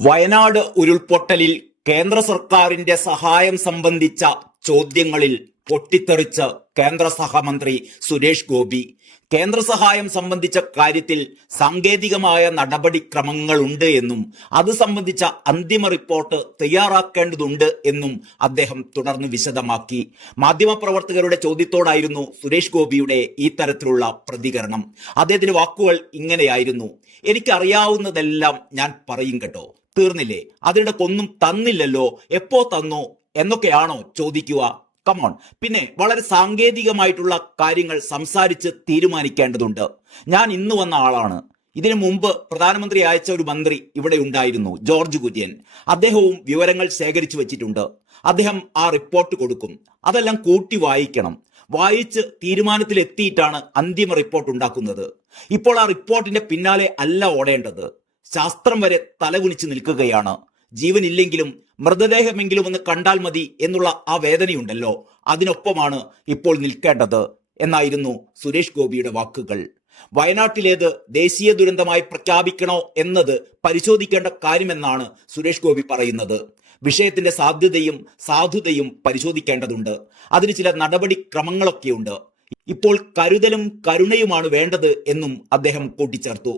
വയനാട് ഉരുൾപൊട്ടലിൽ കേന്ദ്ര സർക്കാരിന്റെ സഹായം സംബന്ധിച്ച ചോദ്യങ്ങളിൽ പൊട്ടിത്തെറിച്ച് കേന്ദ്ര സഹമന്ത്രി സുരേഷ് ഗോപി. കേന്ദ്ര സഹായം സംബന്ധിച്ച കാര്യത്തിൽ സാങ്കേതികമായ നടപടിക്രമങ്ങളുണ്ട് എന്നും അത് സംബന്ധിച്ച അന്തിമ റിപ്പോർട്ട് തയ്യാറാക്കേണ്ടതുണ്ട് എന്നും അദ്ദേഹം തുടർന്ന് വിശദമാക്കി. മാധ്യമപ്രവർത്തകരുടെ ചോദ്യത്തോടായിരുന്നു സുരേഷ് ഗോപിയുടെ ഈ തരത്തിലുള്ള പ്രതികരണം. അദ്ദേഹത്തിന്റെ വാക്കുകൾ ഇങ്ങനെയായിരുന്നു. എനിക്കറിയാവുന്നതെല്ലാം ഞാൻ പറയും കേട്ടോ. തീർന്നില്ലേ? അതിനിടക്കൊന്നും തന്നില്ലല്ലോ. എപ്പോ തന്നു? എന്നൊക്കെയാണോ ചോദിക്കുക. കമോൺ പിന്നെ വളരെ സാങ്കേതികമായിട്ടുള്ള കാര്യങ്ങൾ സംസാരിച്ച് തീരുമാനിക്കേണ്ടതുണ്ട്. ഞാൻ ഇന്ന് വന്ന ആളാണ്. ഇതിനു മുമ്പ് പ്രധാനമന്ത്രി അയച്ച ഒരു മന്ത്രി ഇവിടെ ഉണ്ടായിരുന്നു ജോർജ് കുര്യൻ. അദ്ദേഹവും വിവരങ്ങൾ ശേഖരിച്ചു വെച്ചിട്ടുണ്ട്. അദ്ദേഹം ആ റിപ്പോർട്ട് കൊടുക്കും. അതെല്ലാം കൂട്ടി വായിക്കണം. വായിച്ച് തീരുമാനത്തിലെത്തിയിട്ടാണ് അന്തിമ റിപ്പോർട്ട് ഉണ്ടാക്കുന്നത്. ഇപ്പോൾ ആ റിപ്പോർട്ടിന്റെ പിന്നാലെ അല്ല ഓടേണ്ടത്. ശാസ്ത്രം വരെ തലകുനിച്ച് നിൽക്കുകയാണ്. ജീവനില്ലെങ്കിലും മൃതദേഹമെങ്കിലും ഒന്ന് കണ്ടാൽ മതി എന്നുള്ള ആ വേദനയുണ്ടല്ലോ. അതിനൊപ്പമാണ് ഇപ്പോൾ നിൽക്കേണ്ടത് എന്നായിരുന്നു സുരേഷ് ഗോപിയുടെ വാക്കുകൾ. വയനാട്ടിലേത് ദേശീയ ദുരന്തമായി പ്രഖ്യാപിക്കണോ എന്നത് പരിശോധിക്കേണ്ട കാര്യമെന്നാണ് സുരേഷ് ഗോപി പറയുന്നത്. വിഷയത്തിന്റെ സാധ്യതയും സാധുതയും പരിശോധിക്കേണ്ടതുണ്ട്. അതിന് ചില നടപടിക്രമങ്ങളൊക്കെയുണ്ട്. ഇപ്പോൾ കരുതലും കരുണയുമാണ് വേണ്ടത് എന്നും അദ്ദേഹം കൂട്ടിച്ചേർത്തു.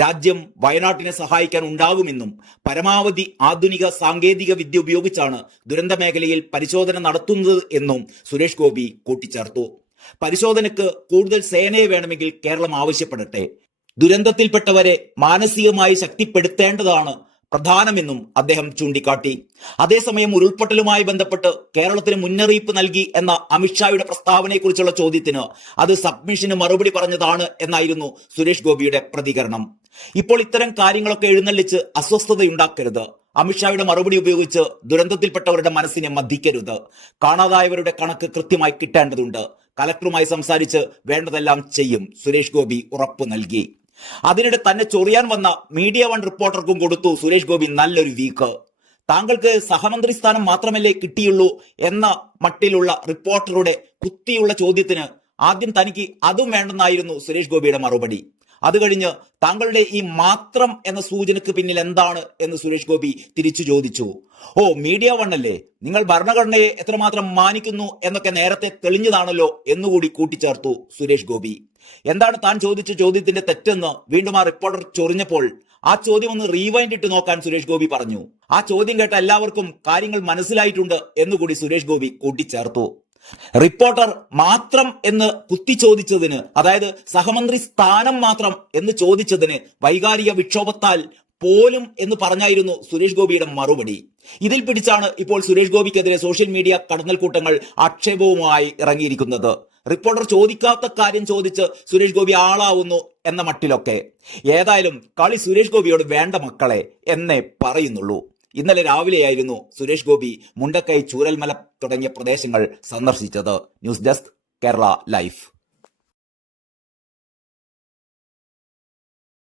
രാജ്യം വയനാട്ടിനെ സഹായിക്കാൻ ഉണ്ടാകുമെന്നും പരമാവധി ആധുനിക സാങ്കേതിക വിദ്യ ഉപയോഗിച്ചാണ് ദുരന്ത മേഖലയിൽ പരിശോധന നടത്തുന്നത് എന്നും സുരേഷ് ഗോപി കൂട്ടിച്ചേർത്തു. പരിശോധനയ്ക്ക് കൂടുതൽ സേനയെ വേണമെങ്കിൽ കേരളം ആവശ്യപ്പെടട്ടെ. ദുരന്തത്തിൽപ്പെട്ടവരെ മാനസികമായി ശക്തിപ്പെടുത്തേണ്ടതാണ് പ്രധാനമെന്നും അദ്ദേഹം ചൂണ്ടിക്കാട്ടി. അതേസമയം ഉരുൾപൊട്ടലുമായി ബന്ധപ്പെട്ട് കേരളത്തിന് മുന്നറിയിപ്പ് നൽകി എന്ന അമിത്ഷായുടെ പ്രസ്താവനയെക്കുറിച്ചുള്ള ചോദ്യത്തിന് അത് സബ്മിഷന് മറുപടി പറഞ്ഞതാണ് എന്നായിരുന്നു സുരേഷ് ഗോപിയുടെ പ്രതികരണം. ഇപ്പോൾ ഇത്തരം കാര്യങ്ങളൊക്കെ എഴുന്നള്ളിച്ച് അസ്വസ്ഥതയുണ്ടാക്കരുത്. അമിത്ഷായുടെ മറുപടി ഉപയോഗിച്ച് ദുരന്തത്തിൽപ്പെട്ടവരുടെ മനസ്സിനെ മർദ്ദിക്കരുത് കാണാതായവരുടെ കണക്ക് കൃത്യമായി കിട്ടേണ്ടതുണ്ട്. കലക്ടറുമായി സംസാരിച്ച് വേണ്ടതെല്ലാം ചെയ്യും സുരേഷ് ഗോപി ഉറപ്പു നൽകി. അതിനിടെ തന്നെ ചൊറിയാൻ വന്ന മീഡിയ വൺ റിപ്പോർട്ടർക്കും കൊടുത്തു സുരേഷ് ഗോപി നല്ലൊരു വീക്ക് താങ്കൾക്ക് സഹമന്ത്രി സ്ഥാനം മാത്രമല്ലേ കിട്ടിയുള്ളൂ എന്ന മട്ടിലുള്ള റിപ്പോർട്ടറുടെ കുത്തിയുള്ള ചോദ്യത്തിന് ആദ്യം തനിക്ക് അതും വേണ്ടെന്നായിരുന്നു സുരേഷ് ഗോപിയുടെ മറുപടി. അത് കഴിഞ്ഞ് താങ്കളുടെ ഈ മാത്രം എന്ന സൂചനക്ക് പിന്നിൽ എന്താണ് എന്ന് സുരേഷ് ഗോപി തിരിച്ചു ചോദിച്ചു. ഓ മീഡിയ വണ്ണല്ലേ നിങ്ങൾ ഭരണഘടനയെ എത്രമാത്രം മാനിക്കുന്നു എന്നൊക്കെ നേരത്തെ തെളിഞ്ഞതാണല്ലോ എന്നുകൂടി കൂട്ടിച്ചേർത്തു സുരേഷ് ഗോപി. എന്താണ് താൻ ചോദിച്ച ചോദ്യത്തിന്റെ തെറ്റെന്ന് വീണ്ടും ആ റിപ്പോർട്ടർ ചൊറിഞ്ഞപ്പോൾ ആ ചോദ്യം ഒന്ന് റീവൈൻഡ് ഇട്ട് നോക്കാൻ സുരേഷ് ഗോപി പറഞ്ഞു. ആ ചോദ്യം കേട്ട എല്ലാവർക്കും കാര്യങ്ങൾ മനസ്സിലായിട്ടുണ്ട് എന്നുകൂടി സുരേഷ് ഗോപി കൂട്ടിച്ചേർത്തു. റിപ്പോർട്ടർ മാത്രം എന്ന് കുത്തി ചോദിച്ചതിന് അതായത് സഹമന്ത്രി സ്ഥാനം മാത്രം എന്ന് ചോദിച്ചതിന് വൈകാരിക വിക്ഷോഭത്താൽ പോലും എന്ന് പറഞ്ഞായിരുന്നു സുരേഷ് ഗോപിയുടെ മറുപടി. ഇതിൽ പിടിച്ചാണ് ഇപ്പോൾ സുരേഷ് ഗോപിക്കെതിരെ സോഷ്യൽ മീഡിയ കടന്നൽ കൂട്ടങ്ങൾ ആക്ഷേപവുമായി ഇറങ്ങിയിരിക്കുന്നത്. റിപ്പോർട്ടർ ചോദിക്കാത്ത കാര്യം ചോദിച്ച് സുരേഷ് ഗോപി ആളാവുന്നു എന്ന മട്ടിലൊക്കെ. ഏതായാലും കളി സുരേഷ് ഗോപിയോട് വേണ്ട മക്കളെ എന്നേ പറയുന്നുള്ളൂ. ഇന്നലെ രാവിലെയായിരുന്നു സുരേഷ് ഗോപി മുണ്ടക്കൈ ചൂരൽമല തുടങ്ങിയ പ്രദേശങ്ങൾ സന്ദർശിച്ചത്. News desk Kerala life.